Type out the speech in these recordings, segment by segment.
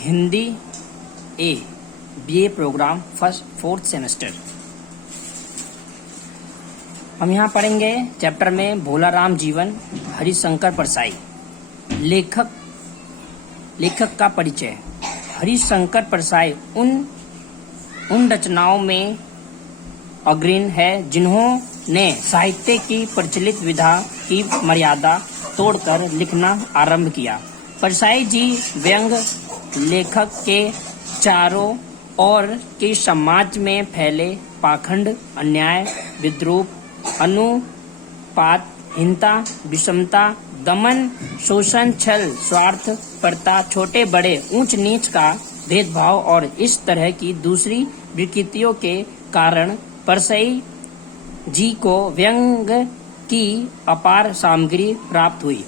हिंदी ए BA programme fourth semester. हम यहाँ पढ़ेंगे चैप्टर में भोलाराम जीवन हरिशंकर परसाई। लेखक का परिचय। हरिशंकर परसाई उन रचनाओं में अग्रणी है जिन्होंने साहित्य की प्रचलित विधा की मर्यादा तोड़कर लिखना आरंभ किया। परसाई जी व्यंग लेखक के चारों ओर के समाज में फैले पाखंड, अन्याय, विद्रूप, अनुपातहीनता, विषमता, दमन, शोषण, छल, स्वार्थ परता, छोटे बड़े, ऊंच नीच का भेदभाव और इस तरह की दूसरी विकृतियों के कारण परसाई जी को व्यंग की अपार सामग्री प्राप्त हुई।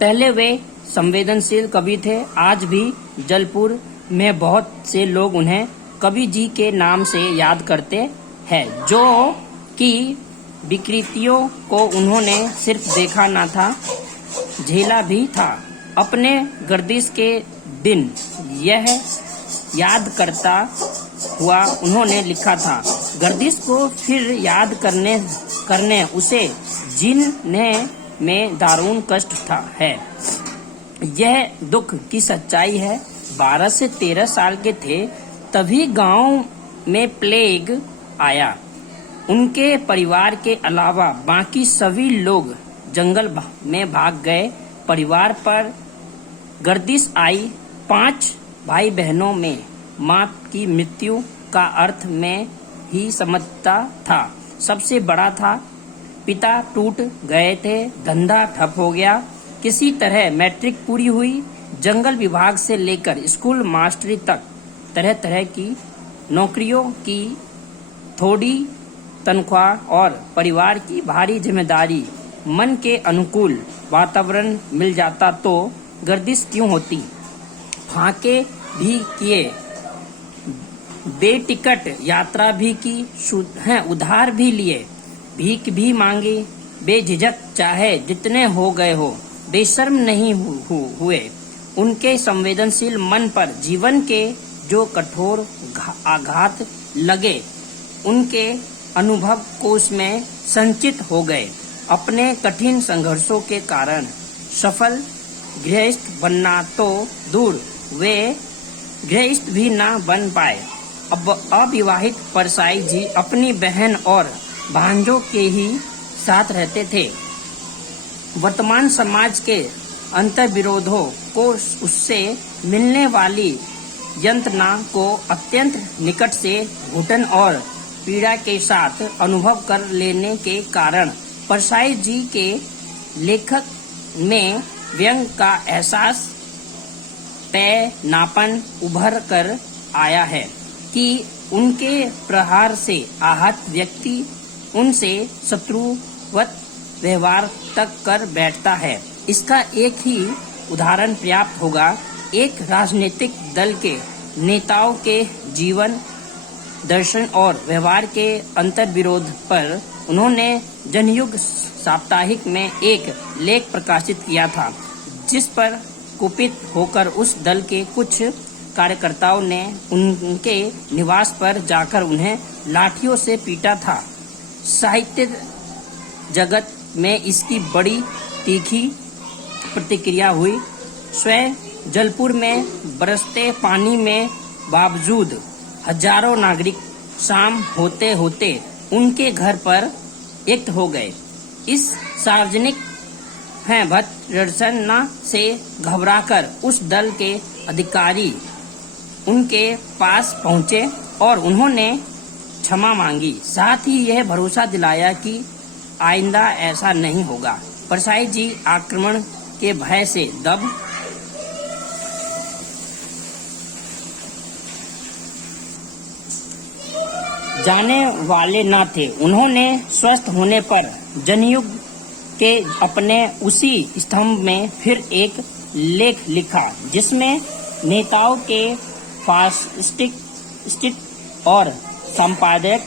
पहले वे संवेदनशील कवि थे। आज भी जलपुर में बहुत से लोग उन्हें कवि जी के नाम से याद करते हैं, जो कि विकृतियों को उन्होंने सिर्फ देखा न था, झेला भी था। अपने गर्दिश के दिन यह याद करता हुआ उन्होंने लिखा था, गर्दिश को फिर याद करने उसे जीने में दारुण कष्ट है। यह दुख की सच्चाई है। 12 से 13 साल के थे तभी गांव में प्लेग आया। उनके परिवार के अलावा बाकी सभी लोग जंगल में भाग गए। परिवार पर गर्दिश आई। 5 भाई बहनों में मां की मृत्यु का अर्थ में ही समझता था। सबसे बड़ा था। पिता टूट गए थे, धंधा ठप हो गया। किसी तरह मैट्रिक पूरी हुई। जंगल विभाग से लेकर स्कूल मास्टरी तक तरह तरह की नौकरियों की थोड़ी तनख्वाह और परिवार की भारी जिम्मेदारी, मन के अनुकूल वातावरण मिल जाता तो गर्दिश क्यों होती। फाके भी किए, बेटिकट यात्रा भी की, उधार भी लिए, भीख भी मांगी, बेझिझक चाहे जितने हो गए हो, बेशर्म नहीं हुए। उनके संवेदनशील मन पर जीवन के जो कठोर आघात लगे, उनके अनुभव कोश में संचित हो गए। अपने कठिन संघर्षों के कारण सफल गृहस्थ बनना तो दूर, वे गृहस्थ भी न बन पाए। अब अविवाहित परसाई जी अपनी बहन और भांजों के ही साथ रहते थे। वर्तमान समाज के अंतर्विरोधों को, उससे मिलने वाली यंत्रणा को अत्यंत निकट से घुटन और पीड़ा के साथ अनुभव कर लेने के कारण परसाई जी के लेखक में व्यंग का एहसास पैनापन उभर कर आया है कि उनके प्रहार से आहत व्यक्ति उनसे शत्रुवत व्यवहार तक कर बैठता है। इसका एक ही उदाहरण पर्याप्त होगा। एक राजनीतिक दल के नेताओं के जीवन दर्शन और व्यवहार के अंतर्विरोध पर उन्होंने जनयुग साप्ताहिक में एक लेख प्रकाशित किया था, जिस पर कुपित होकर उस दल के कुछ कार्यकर्ताओं ने उनके निवास पर जाकर उन्हें लाठियों से पीटा था। साहित्य जगत में इसकी बड़ी तीखी प्रतिक्रिया हुई। स्वयं जलपुर में बरसते पानी में बावजूद हजारों नागरिक शाम होते होते उनके घर पर एकत्र हो गए। इस सार्वजनिक प्रदर्शन से घबराकर उस दल के अधिकारी उनके पास पहुंचे और उन्होंने क्षमा मांगी। साथ ही यह भरोसा दिलाया कि आइंदा ऐसा नहीं होगा। परसाई जी आक्रमण के भय से दब जाने वाले न थे। उन्होंने स्वस्थ होने पर जनयुग के अपने उसी स्तंभ में फिर एक लेख लिखा, जिसमें नेताओं के फासिस्ट और संपादक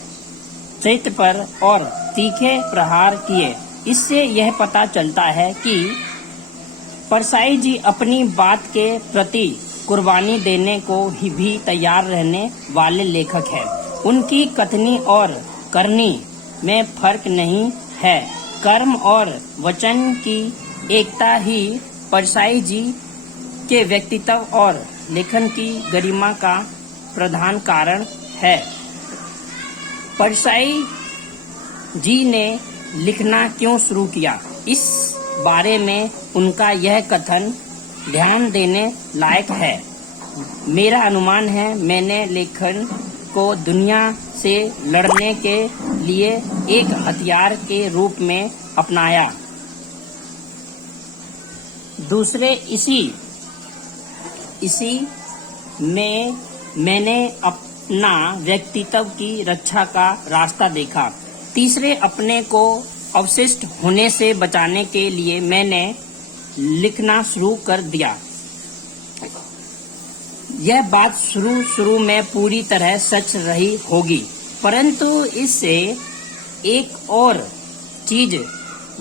चरित्र पर और तीखे प्रहार किए। इससे यह पता चलता है कि परसाई जी अपनी बात के प्रति कुर्बानी देने को ही भी तैयार रहने वाले लेखक हैं। उनकी कथनी और करनी में फर्क नहीं है। कर्म और वचन की एकता ही परसाई जी के व्यक्तित्व और लेखन की गरिमा का प्रधान कारण है। परसाई जी ने लिखना क्यों शुरू किया, इस बारे में उनका यह कथन ध्यान देने लायक है। मेरा अनुमान है, मैंने लेखन को दुनिया से लड़ने के लिए एक हथियार के रूप में अपनाया। दूसरे इसी में मैंने अपना व्यक्तित्व की रक्षा का रास्ता देखा। तीसरे अपने को अवशिष्ट होने से बचाने के लिए मैंने लिखना शुरू कर दिया। यह बात शुरू में पूरी तरह सच रही होगी, परंतु इससे एक और चीज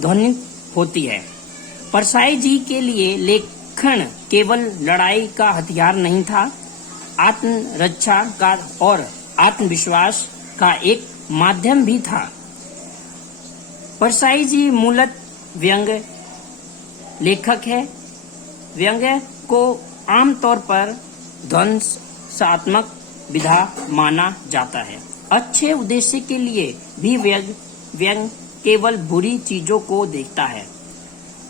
ध्वनित होती है। परसाई जी के लिए लेखन केवल लड़ाई का हथियार नहीं था, आत्मरक्षा का और आत्मविश्वास का एक माध्यम भी था। परसाई जी मूलतः व्यंग्य लेखक है। व्यंग्य को आमतौर पर ध्वंसात्मक विधा माना जाता है। अच्छे उद्देश्य के लिए भी व्यंग्य केवल बुरी चीजों को देखता है।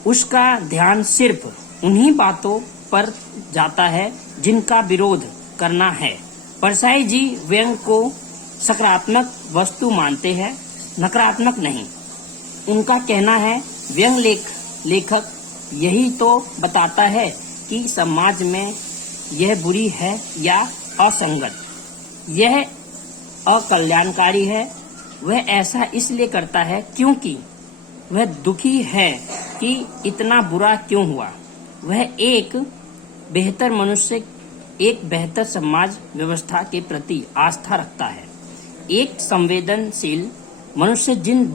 उसका ध्यान सिर्फ उन्हीं बातों पर जाता है जिनका विरोध करना है। परसाई जी व्यंग्य को सकारात्मक वस्तु मानते हैं, नकारात्मक नहीं। उनका कहना है, व्यंग्य लेखक यही तो बताता है कि समाज में यह बुरी है या असंगत, यह अकल्याणकारी है। वह ऐसा इसलिए करता है क्योंकि वह दुखी है कि इतना बुरा क्यों हुआ। वह एक बेहतर मनुष्य, एक बेहतर समाज व्यवस्था के प्रति आस्था रखता है। एक संवेदनशील मनुष्य जिन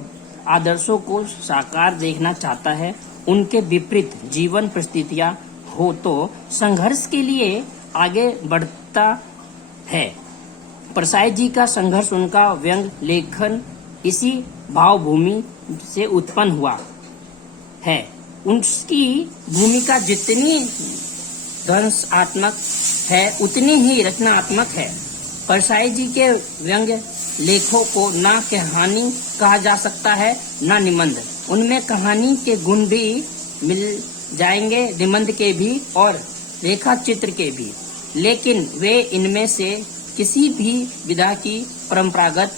आदर्शों को साकार देखना चाहता है, उनके विपरीत जीवन परिस्थितियां हो तो संघर्ष के लिए आगे बढ़ता है। परसाई जी का संघर्ष, उनका व्यंग्य लेखन इसी भावभूमि से उत्पन्न हुआ है। उसकी भूमिका जितनी ध्वंसात्मक है उतनी ही रचनात्मक है। परसाई जी के व्यंग्य लेखों को ना कहानी कहा जा सकता है ना निबंध। उनमें कहानी के गुण भी मिल जाएंगे, निबंध के भी और रेखा चित्र के भी, लेकिन वे इनमें से किसी भी विधा की परंपरागत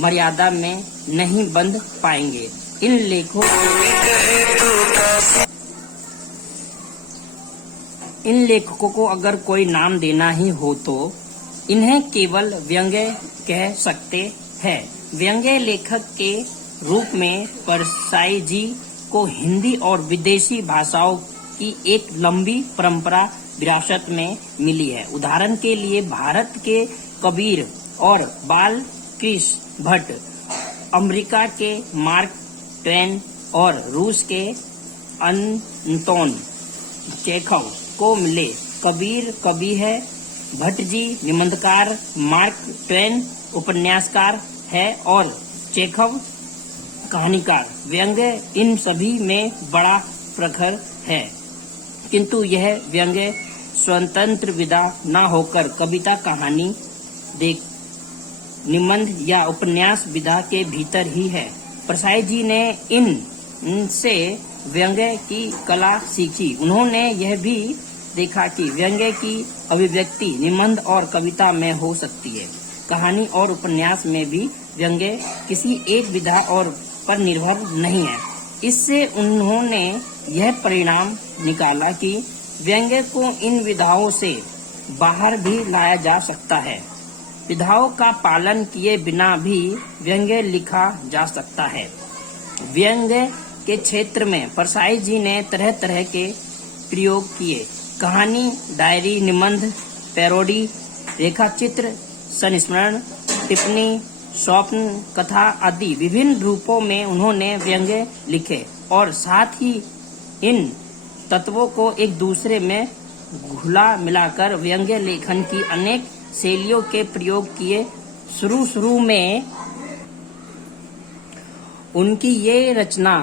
मर्यादा में नहीं बंध पाएंगे। इन लेखकों को अगर कोई नाम देना ही हो तो इन्हें केवल व्यंग्य कह सकते हैं। व्यंग्य लेखक के रूप में परसाई जी को हिंदी और विदेशी भाषाओं की एक लंबी परंपरा विरासत में मिली है। उदाहरण के लिए भारत के कबीर और बाल कृष्ण भट्ट, अमेरिका के मार्क ट्वेन और रूस के अंतोन चेखव को मिले। कबीर कवि है, भट्ट जी निबंधकार, मार्क ट्वेन उपन्यासकार है और चेखव कहानीकार। व्यंग्य इन सभी में बड़ा प्रखर है, किंतु यह व्यंग्य स्वतंत्र विधा न होकर कविता, कहानी, निबंध या उपन्यास विधा के भीतर ही है। परसाई जी ने इनसे व्यंग्य की कला सीखी। उन्होंने यह भी देखा कि व्यंग्य की अभिव्यक्ति निबंध और कविता में हो सकती है, कहानी और उपन्यास में भी व्यंग्य किसी एक विधा और पर निर्भर नहीं है। इससे उन्होंने यह परिणाम निकाला कि व्यंग्य को इन विधाओं से बाहर भी लाया जा सकता है। विधाओं का पालन किए बिना भी व्यंग्य लिखा जा सकता है। व्यंग्य के क्षेत्र में परसाई जी ने तरह तरह के प्रयोग किए। कहानी, डायरी, निबंध, पैरोडी, रेखाचित्र, संस्मरण, टिप्पणी, स्वप्न कथा आदि विभिन्न रूपों में उन्होंने व्यंग्य लिखे और साथ ही इन तत्वों को एक दूसरे में घुला मिलाकर व्यंग्य लेखन की अनेक शैलियों के प्रयोग किए। शुरू में उनकी ये रचना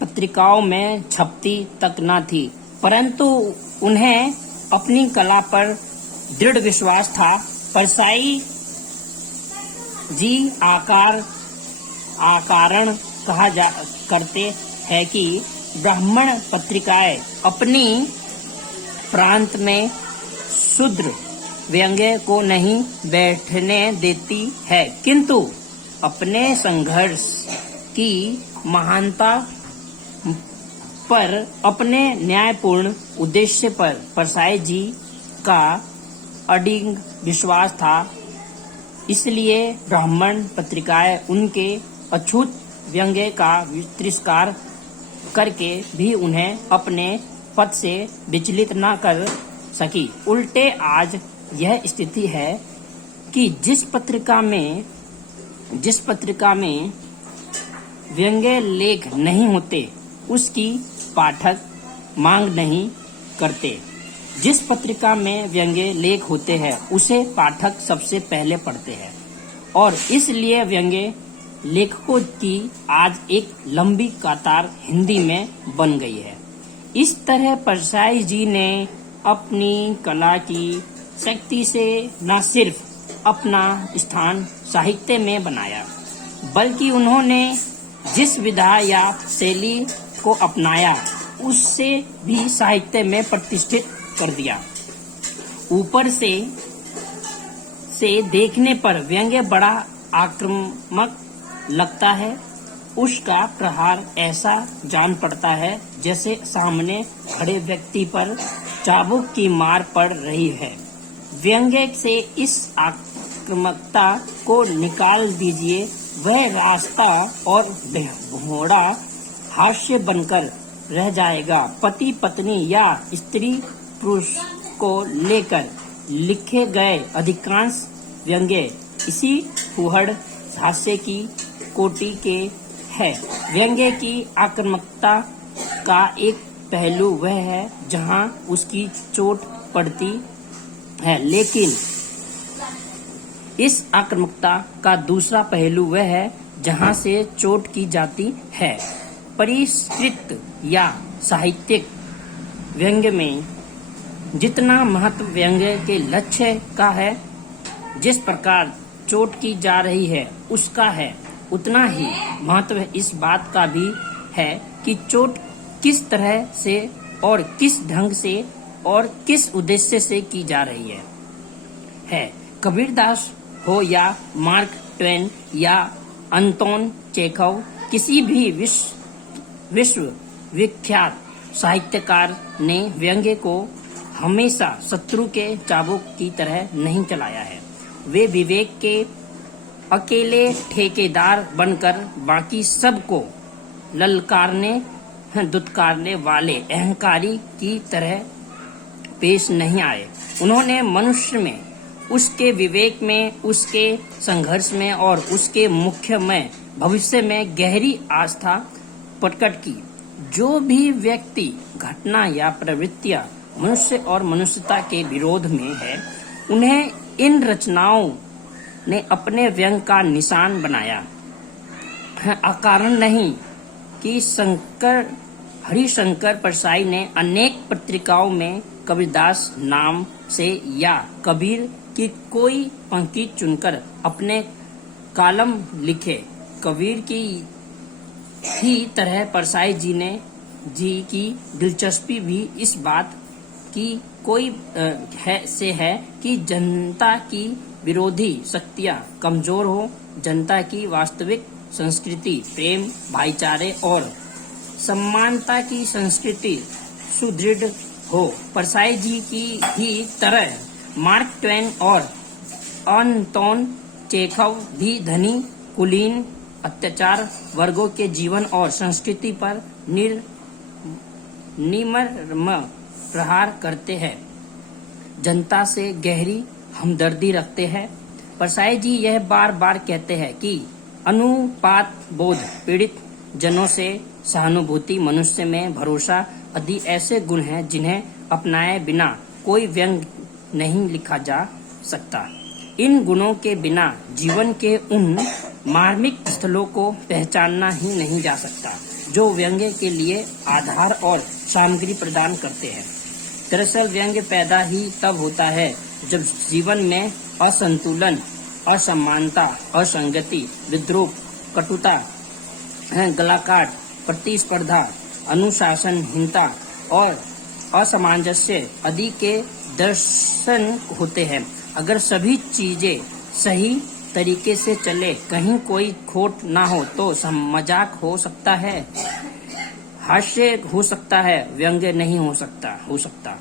पत्रिकाओं में छपती तक न थी, परंतु उन्हें अपनी कला पर दृढ़ विश्वास था। परसाई जी आकारण कहा करते हैं कि ब्राह्मण पत्रिकाएं अपनी प्रांत में शूद्र व्यंग्य को नहीं बैठने देती है, किंतु अपने संघर्ष की महानता पर, अपने न्यायपूर्ण उद्देश्य पर परसाई जी का अडिग विश्वास था। इसलिए ब्राह्मण पत्रिकाएं उनके अछूत व्यंग्य का तिरस्कार करके भी उन्हें अपने पद से विचलित न कर सकी। उल्टे आज यह स्थिति है कि जिस पत्रिका में व्यंग्य लेख नहीं होते, उसकी पाठक मांग नहीं करते। जिस पत्रिका में व्यंग्य लेख होते हैं, उसे पाठक सबसे पहले पढ़ते हैं, और इसलिए व्यंग्य लेखकों की आज एक लंबी कतार हिंदी में बन गई है। इस तरह परसाई जी ने अपनी कला की शक्ति से न सिर्फ अपना स्थान साहित्य में बनाया, बल्कि उन्होंने जिस विधा या शैली को अपनाया, उससे भी साहित्य में प्रतिष्ठित कर दिया। ऊपर से देखने पर व्यंग्य बड़ा आक्रामक लगता है। उसका प्रहार ऐसा जान पड़ता है जैसे सामने खड़े व्यक्ति पर चाबुक की मार पड़ रही है। व्यंग्य से इस आक्रामकता को निकाल दीजिए, वह रास्ता और भोड़ा हास्य बनकर रह जाएगा। पति पत्नी या स्त्री पुरुष को लेकर लिखे गए अधिकांश व्यंग्य इसी फूहड़ हास्य की कोटि के है। व्यंग्य की आक्रामकता का एक पहलू वह है जहां उसकी चोट पड़ती है, लेकिन इस आक्रामकता का दूसरा पहलू वह है जहां से चोट की जाती है। परिष्कृत या साहित्यिक व्यंग्य में जितना महत्व व्यंग्य के लक्ष्य का है, जिस प्रकार चोट की जा रही है उसका है, उतना ही महत्व इस बात का भी है कि चोट किस तरह से और किस ढंग से और किस उद्देश्य से की जा रही है। कबीरदास हो या मार्क ट्वेन या अंतोन चेखव, किसी भी विश्व विख्यात साहित्यकार ने व्यंग्य को हमेशा शत्रु के चाबुक की तरह नहीं चलाया है। वे विवेक के अकेले ठेकेदार बनकर बाकी सबको ललकारने दुत्कारने वाले अहंकारी की तरह पेश नहीं आए। उन्होंने मनुष्य में, उसके विवेक में, उसके संघर्ष में और उसके मुख्य में भविष्य में गहरी आस्था प्रकट की। जो भी व्यक्ति, घटना या प्रवृत्तियां मनुष्य और मनुष्यता के विरोध में है, उन्हें इन रचनाओं ने अपने व्यंग का निशान बनाया है। अकारण नहीं कि हरिशंकर परसाई ने अनेक पत्रिकाओं में कबीरदास नाम से या कबीर की कोई पंक्ति चुनकर अपने कालम लिखे। कबीर की ही तरह परसाई जी की दिलचस्पी भी इस बात की कोई है कि जनता की विरोधी शक्तियां कमजोर हो, जनता की वास्तविक संस्कृति प्रेम, भाईचारे और समानता की संस्कृति सुदृढ़ हो। परसाई जी की ही तरह मार्क ट्वेन और अंतोन चेखव भी धनी, कुलीन, अत्याचार वर्गों के जीवन और संस्कृति पर निर्मम प्रहार करते हैं, जनता से गहरी हमदर्दी रखते हैं। परसाई जी यह बार बार कहते हैं कि अनुपात बोध, पीड़ित जनों से सहानुभूति, मनुष्य में भरोसा आदि ऐसे गुण हैं जिन्हें अपनाए बिना कोई व्यंग नहीं लिखा जा सकता। इन गुणों के बिना जीवन के उन मार्मिक स्थलों को पहचानना ही नहीं जा सकता जो व्यंग्य के लिए आधार और सामग्री प्रदान करते हैं। दरअसल व्यंग्य पैदा ही तब होता है जब जीवन में असंतुलन, असमानता, असंगति, विद्रूप, कटुता, गलाकाट, प्रतिस्पर्धा, अनुशासनहीनता और असामंजस्य आदि के दर्शन होते हैं। अगर सभी चीजें सही तरीके से चले, कहीं कोई खोट ना हो तो मजाक हो सकता है, हास्य हो सकता है, व्यंग्य नहीं हो सकता।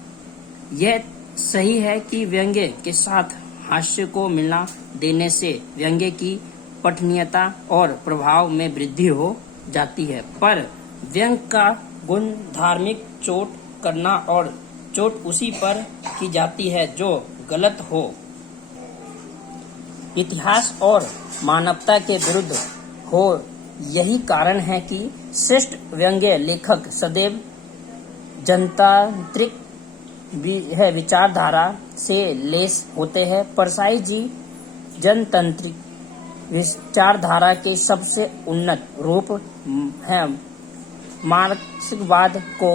यह सही है कि व्यंग्य के साथ हास्य को मिला देने से व्यंग्य की पठनीयता और प्रभाव में वृद्धि हो जाती है, पर व्यंग्य का गुण धार्मिक चोट करना और चोट उसी पर की जाती है जो गलत हो, इतिहास और मानवता के विरुद्ध हो। यही कारण है कि श्रेष्ठ व्यंग्य लेखक सदैव जनतांत्रिक विचारधारा से लेस होते हैं। परसाई जी जनतांत्रिक विचारधारा के सबसे उन्नत रूप हैं। मार्क्सवाद को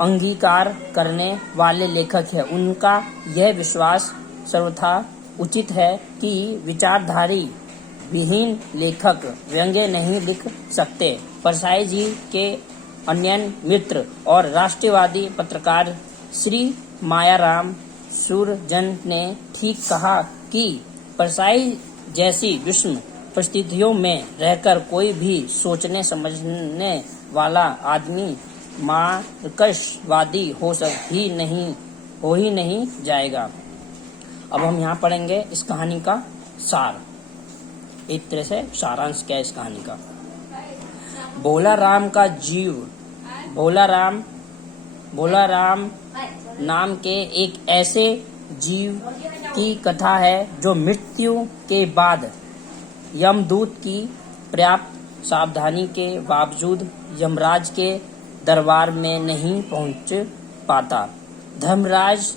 अंगीकार करने वाले लेखक हैं। उनका यह विश्वास सर्वथा उचित है कि विचारधारी विहीन लेखक व्यंग्य नहीं लिख सकते। परसाई जी के अन्य मित्र और राष्ट्रवादी पत्रकार श्री मायाराम सूरजन ने ठीक कहा कि परसाई जैसी विषम परिस्थितियों में रहकर कोई भी सोचने समझने वाला आदमी मार्क्सवादी हो ही नहीं जाएगा। अब हम यहाँ पढ़ेंगे इस कहानी का सार। एक तरह से सारांश क्या है इस कहानी का। भोला राम का जीव। भोला राम नाम के एक ऐसे जीव की कथा है जो मृत्यु के बाद यमदूत की पर्याप्त सावधानी के बावजूद यमराज के दरबार में नहीं पहुंच पाता। धर्मराज,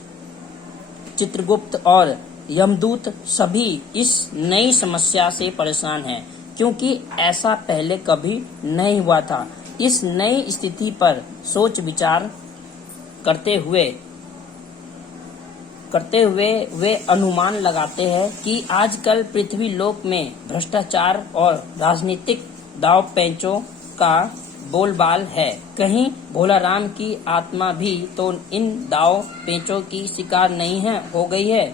चित्रगुप्त और यमदूत सभी इस नई समस्या से परेशान हैं, क्योंकि ऐसा पहले कभी नहीं हुआ था। इस नई स्थिति पर सोच विचार करते हुए वे अनुमान लगाते हैं कि आजकल पृथ्वी लोक में भ्रष्टाचार और राजनीतिक दाव पेचों का बोलबाल है। कहीं भोला राम की आत्मा भी तो इन दाव पेचों की शिकार नहीं हो गई है।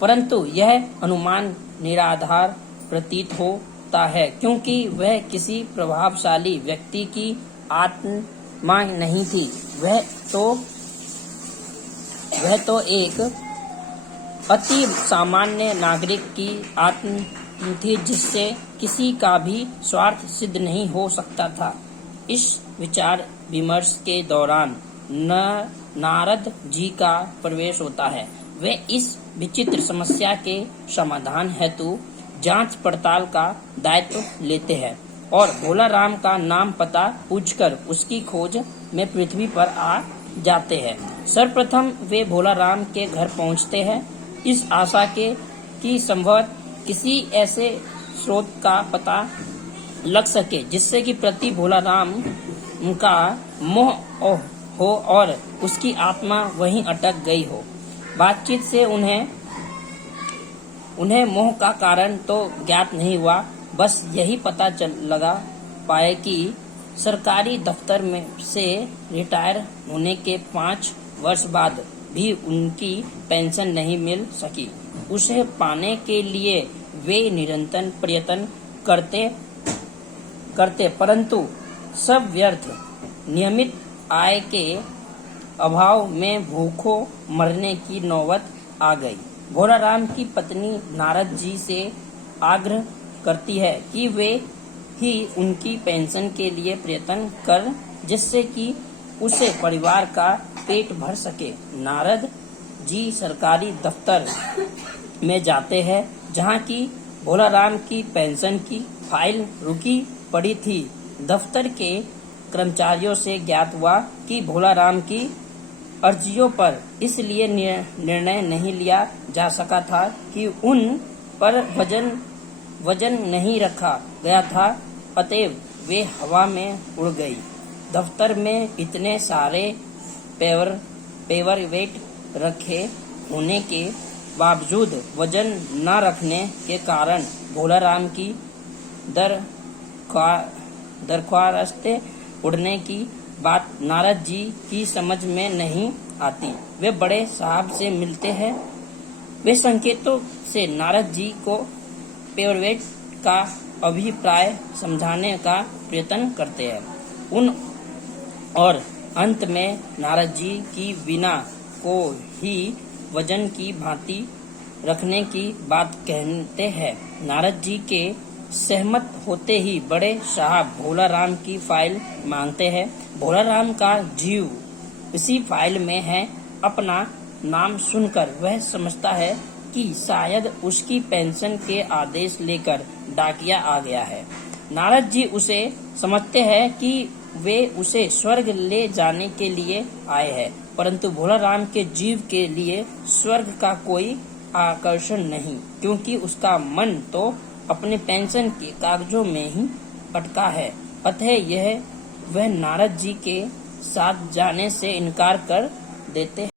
परंतु यह अनुमान निराधार प्रतीत होता है, क्योंकि वह किसी प्रभावशाली व्यक्ति की आत्मा नहीं थी। वह तो एक अति सामान्य नागरिक की आत्मा थी, जिससे किसी का भी स्वार्थ सिद्ध नहीं हो सकता था। इस विचार विमर्श के दौरान नारद जी का प्रवेश होता है। वे इस विचित्र समस्या के समाधान हेतु जांच पड़ताल का दायित्व लेते हैं और भोला राम का नाम पता पूछकर उसकी खोज में पृथ्वी पर आ जाते हैं। सर्वप्रथम वे भोला राम के घर पहुंचते हैं, इस आशा के कि संभवतः किसी ऐसे स्रोत का पता लग सके जिससे कि प्रति भोला राम का मोह हो और उसकी आत्मा वहीं अटक गई हो। बातचीत से उन्हें मोह का कारण तो ज्ञात नहीं हुआ, बस यही पता लगा पाए कि सरकारी दफ्तर में से रिटायर होने के 5 वर्ष बाद भी उनकी पेंशन नहीं मिल सकी। उसे पाने के लिए वे निरंतर प्रयत्न करते परंतु सब व्यर्थ। नियमित आय के अभाव में भूखों मरने की नौबत आ गई। भोला राम की पत्नी नारद जी से आग्रह करती है कि वे ही उनकी पेंशन के लिए प्रयत्न कर, जिससे कि उसे परिवार का पेट भर सके। नारद जी सरकारी दफ्तर में जाते हैं, जहां की भोला राम की पेंशन की फाइल रुकी पड़ी थी। दफ्तर के कर्मचारियों से ज्ञात हुआ कि भोला राम की अर्जियों पर इसलिए निर्णय नहीं लिया जा सका था कि उन पर वजन नहीं रखा गया था, अतएव वे हवा में उड़ गई। दफ्तर में इतने सारे पेपर वेट रखे होने के बावजूद वजन न रखने के कारण भोलाराम की दरख्वास्त उड़ने की बात नारद जी की समझ में नहीं आती। वे बड़े साहब से मिलते हैं। वे संकेतों से नारद जी को पेवरवेट का अभिप्राय समझाने का प्रयत्न करते हैं और अंत में नारद जी की वीणा को ही वजन की भांति रखने की बात कहते हैं। नारद जी के सहमत होते ही बड़े साहब भोलाराम की फाइल मांगते हैं। भोलाराम का जीव इसी फाइल में है। अपना नाम सुनकर वह समझता है कि शायद उसकी पेंशन के आदेश लेकर डाकिया आ गया है। नारद जी उसे समझते हैं कि वे उसे स्वर्ग ले जाने के लिए आए हैं, परंतु भोलाराम के जीव के लिए स्वर्ग का कोई आकर्षण नहीं, क्योंकि उसका मन तो अपने पेंशन के कागजों में ही अटका है। अतः वह नारद जी के साथ जाने से इनकार कर देते